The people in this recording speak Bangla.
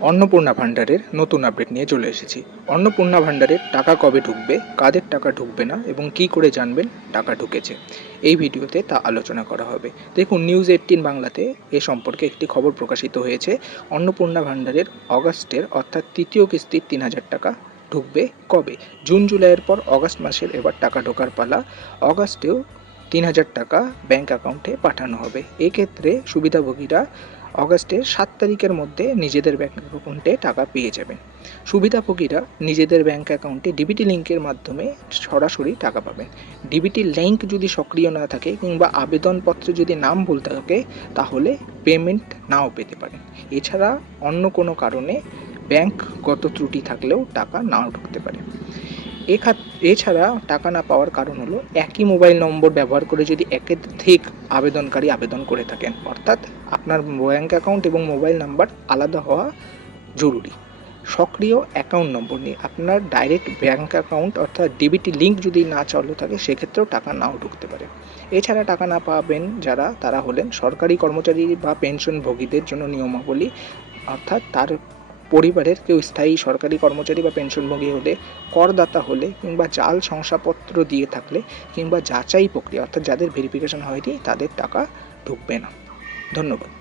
অন্নপূর্ণা ভাণ্ডারের নতুন আপডেট নিয়ে চলে এসেছি। অন্নপূর্ণা ভাণ্ডারের টাকা কবে ঢুকবে, কাদের টাকা ঢুকবে না এবং কী করে জানবেন টাকা ঢুকেছে, এই ভিডিওতে তা আলোচনা করা হবে। দেখুন, নিউজ 18 বাংলাতে এ সম্পর্কে একটি খবর প্রকাশিত হয়েছে। অন্নপূর্ণা ভাণ্ডারের অগাস্টের অর্থাৎ তৃতীয় কিস্তির 3,000 টাকা ঢুকবে কবে। জুন জুলাইয়ের পর অগাস্ট মাসের এবার টাকা ঢোকার পালা। অগাস্টেও 3,000 টাকা ব্যাঙ্ক অ্যাকাউন্টে পাঠানো হবে। এক্ষেত্রে সুবিধাভোগীরা অগাস্টের 7 তারিখের মধ্যে নিজেদের ব্যাঙ্ক অ্যাকাউন্টে টাকা পেয়ে যাবেন। সুবিধাভোগীরা নিজেদের ব্যাঙ্ক অ্যাকাউন্টে ডিবিটি লিঙ্কের মাধ্যমে সরাসরি টাকা পাবেন। ডিবিটি লিঙ্ক যদি সক্রিয় না থাকে কিংবা আবেদনপত্রে যদি নাম ভুল থাকে, তাহলে পেমেন্ট নাও পেতে পারেন। এছাড়া অন্য কোনো কারণে ব্যাঙ্কগত ত্রুটি থাকলেও টাকা নাও ঢুকতে পারে। এছাড়া টাকা না পাওয়ার কারণ হলো, একই মোবাইল নম্বর ব্যবহার করে যদি একাধিক আবেদনকারী আবেদন করে থাকেন, অর্থাৎ আপনার ব্যাঙ্ক অ্যাকাউন্ট এবং মোবাইল নাম্বার আলাদা হওয়া জরুরি। সক্রিয় অ্যাকাউন্ট নম্বর নিয়ে আপনার ডাইরেক্ট ব্যাঙ্ক অ্যাকাউন্ট অর্থাৎ ডিবিটি লিঙ্ক যদি না চালু থাকে, সেক্ষেত্রেও টাকা নাও ঢুকতে পারে। এছাড়া টাকা না পাবেন যারা, তারা হলেন সরকারি কর্মচারী বা পেনশনভোগীদের জন্য নিয়মাবলী, অর্থাৎ তার পরিবারের কেউ স্থায়ী সরকারি কর্মচারী বা পেনশনভোগী হলে, করদাতা হলে, কিংবা জাল শংসাপত্র দিয়ে থাকলে, কিংবা যাচাই প্রক্রিয়া অর্থাৎ যাদের ভেরিফিকেশন হয়নি, তাদের টাকা ঢুকবে না। ধন্যবাদ।